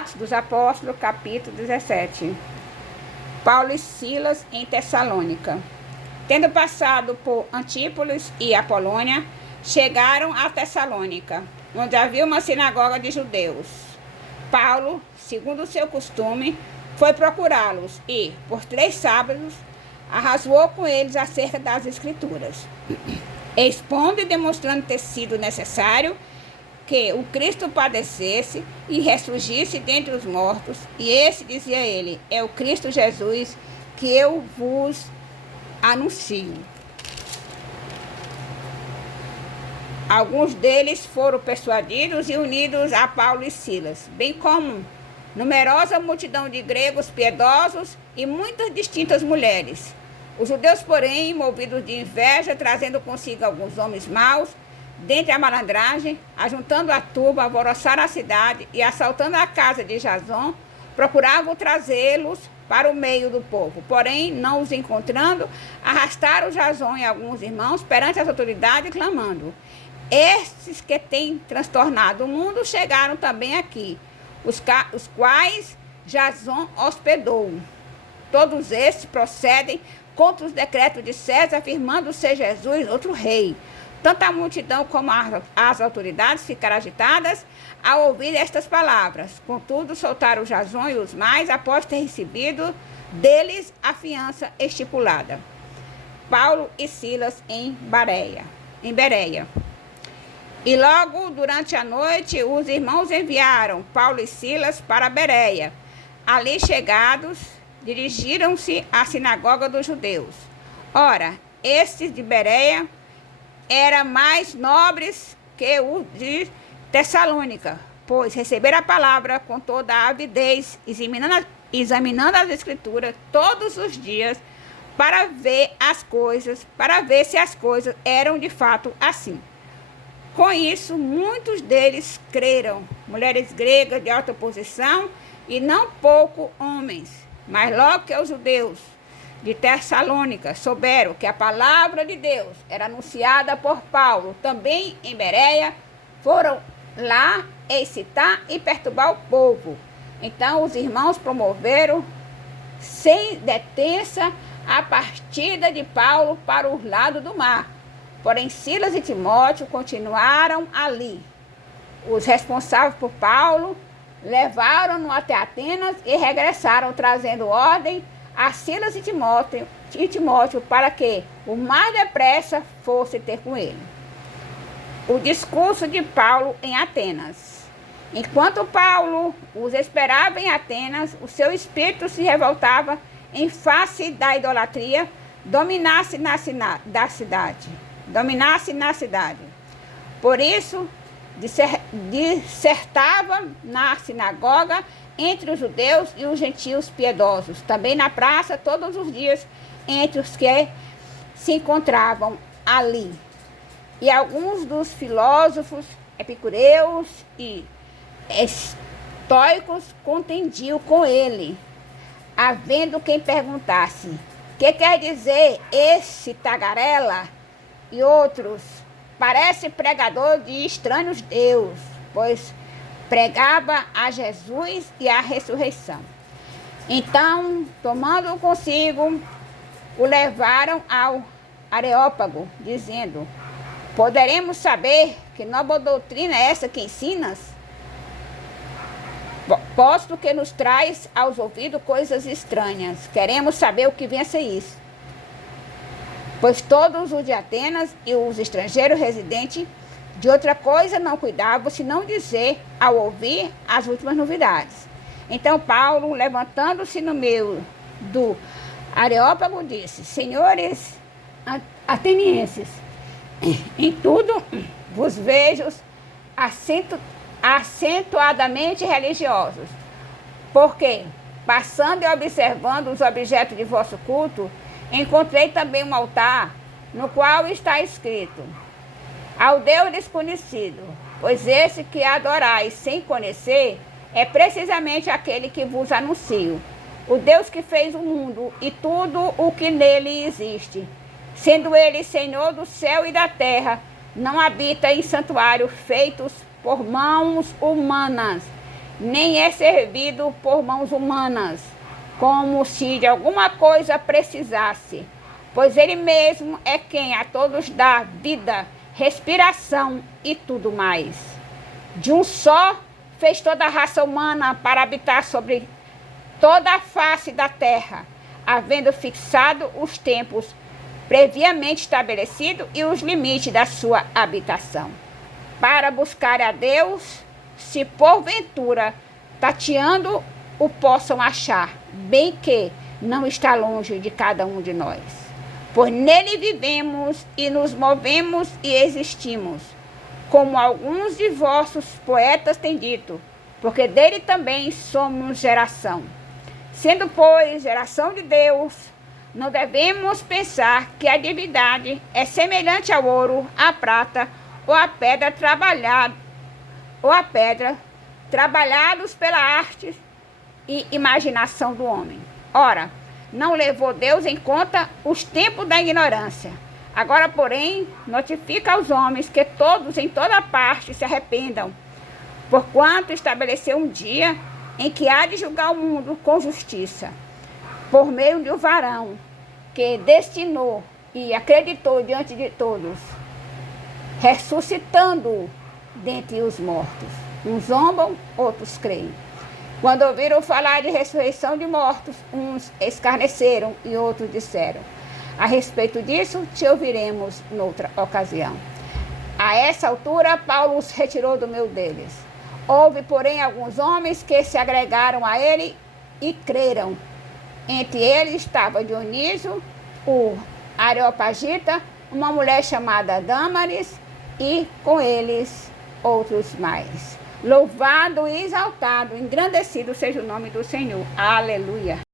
Atos dos Apóstolos, capítulo 17. Paulo e Silas em Tessalônica. Tendo passado por Antípolis e Apolônia, chegaram a Tessalônica, onde havia uma sinagoga de judeus. Paulo, segundo o seu costume, foi procurá-los e, por 3 sábados, arrazoou com eles acerca das Escrituras, expondo e demonstrando ter sido necessário que o Cristo padecesse e ressurgisse dentre os mortos, e esse, dizia ele, é o Cristo Jesus que eu vos anuncio. Alguns deles foram persuadidos e unidos a Paulo e Silas, bem como numerosa multidão de gregos piedosos e muitas distintas mulheres. Os judeus, porém, movidos de inveja, trazendo consigo alguns homens maus, dentre a malandragem, ajuntando a turba, alvoroçaram a cidade e, assaltando a casa de Jasão, procuravam trazê-los para o meio do povo. Porém, não os encontrando, arrastaram Jasão e alguns irmãos perante as autoridades, clamando: estes que têm transtornado o mundo chegaram também aqui, os quais Jasão hospedou. Todos estes procedem contra os decretos de César, afirmando ser Jesus outro rei. Tanto a multidão como as autoridades ficaram agitadas ao ouvir estas palavras. Contudo, soltaram Jasão e os mais, após ter recebido deles a fiança estipulada. Paulo e Silas em Bereia. E logo durante a noite, os irmãos enviaram Paulo e Silas para Bereia. Ali chegados, dirigiram-se à sinagoga dos judeus. Ora, estes de Bereia eram mais nobres que os de Tessalônica, pois receberam a palavra com toda a avidez, examinando as Escrituras todos os dias para ver se as coisas eram de fato assim. Com isso, muitos deles creram, mulheres gregas de alta posição e não pouco homens. Mas logo que os judeus de Tessalônica souberam que a palavra de Deus era anunciada por Paulo também em Bereia, foram lá excitar e perturbar o povo. Então os irmãos promoveram sem detença a partida de Paulo para o lado do mar. Porém, Silas e Timóteo continuaram ali. Os responsáveis por Paulo levaram-no até Atenas e regressaram, trazendo ordem a Silas e Timóteo para que o mais depressa fosse ter com ele. O discurso de Paulo em Atenas. Enquanto Paulo os esperava em Atenas, o seu espírito se revoltava em face da idolatria, dominasse na cidade. Por isso, dissertava na sinagoga entre os judeus e os gentios piedosos, também na praça todos os dias entre os que se encontravam ali. E alguns dos filósofos epicureus e estoicos contendiam com ele, havendo quem perguntasse: que quer dizer esse tagarela? E outros: parece pregador de estranhos deus, pois pregava a Jesus e a ressurreição. Então, tomando-o consigo, o levaram ao Areópago, dizendo: poderemos saber que nova doutrina é essa que ensinas? Posto que nos traz aos ouvidos coisas estranhas, queremos saber o que vem a ser isso. Pois todos os de Atenas e os estrangeiros residentes de outra coisa não cuidavam, senão dizer, ao ouvir as últimas novidades. Então Paulo, levantando-se no meio do Areópago, disse: senhores atenienses, em tudo vos vejo acentuadamente religiosos, porque, passando e observando os objetos de vosso culto, encontrei também um altar, no qual está escrito: ao Deus desconhecido, pois esse que adorais sem conhecer é precisamente aquele que vos anuncio, o Deus que fez o mundo e tudo o que nele existe, sendo ele Senhor do céu e da terra, não habita em santuário feitos por mãos humanas, nem é servido por mãos humanas, como se de alguma coisa precisasse, pois ele mesmo é quem a todos dá vida, respiração e tudo mais. De um só fez toda a raça humana para habitar sobre toda a face da terra, havendo fixado os tempos previamente estabelecidos e os limites da sua habitação, para buscar a Deus, se porventura tateando o possam achar, bem que não está longe de cada um de nós. Pois nele vivemos e nos movemos e existimos, como alguns de vossos poetas têm dito, porque dele também somos geração. Sendo, pois, geração de Deus, não devemos pensar que a divindade é semelhante ao ouro, à prata ou à pedra trabalhados pela arte e imaginação do homem. Ora, não levou Deus em conta os tempos da ignorância. Agora, porém, notifica aos homens que todos em toda parte se arrependam, porquanto estabeleceu um dia em que há de julgar o mundo com justiça, por meio de um varão que destinou e acreditou diante de todos, ressuscitando dentre os mortos. Uns zombam, outros creem. Quando ouviram falar de ressurreição de mortos, uns escarneceram e outros disseram: a respeito disso, te ouviremos noutra ocasião. A essa altura, Paulo os retirou do meio deles. Houve, porém, alguns homens que se agregaram a ele e creram. Entre eles estava Dionísio, o Areopagita, uma mulher chamada Dâmaris, e com eles outros mais. Louvado e exaltado, engrandecido seja o nome do Senhor. Aleluia.